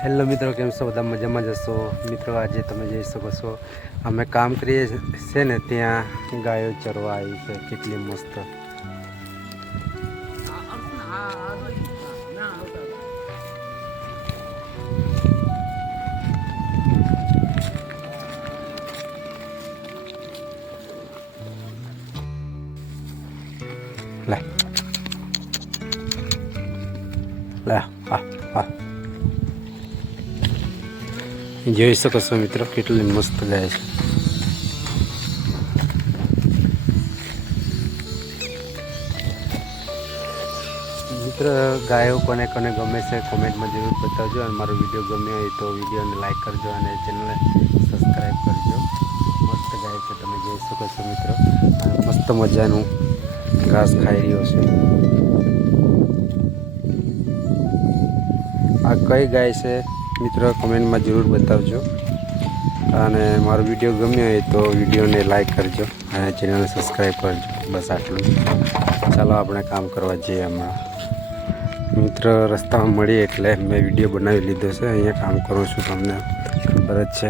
Hello મિત્રો, કેમ છો? બધા મજામાં જશો? મિત્રો આજે તમે જોઈ શકો છો અમે કામ કરીએ છે ને ત્યાં ગાયો ચરવા આવી છે. કેટલી મસ્ત લે લે જોઈ શકો છો મિત્રો, કેટલી મસ્ત ગાય છે. મિત્રો ગાયો કોને કોને ગમે છે કોમેન્ટમાં જરૂર બતાવજો, અને મારો વિડીયો ગમ્યો હોય તો વિડીયોને લાઈક કરજો અને ચેનલને સબસ્ક્રાઈબ કરજો. મસ્ત ગાય છે, તમે જોઈ શકો છો મિત્રો. મસ્ત મજાનું ઘાસ ખાઈ રહ્યો છે. આ કઈ ગાય છે મિત્રો કમેન્ટમાં જરૂર બતાવજો, અને મારો વિડીયો ગમ્યો હોય તો વિડીયોને લાઈક કરજો અને ચેનલને સબસ્ક્રાઈબ કરજો. બસ આટલું. ચાલો આપણે કામ કરવા જઈએ. હમણાં મિત્ર રસ્તામાં મળી એટલે મેં વિડીયો બનાવી લીધો છે. અહીંયા કામ કરું છું, તમને ખબર જ છે.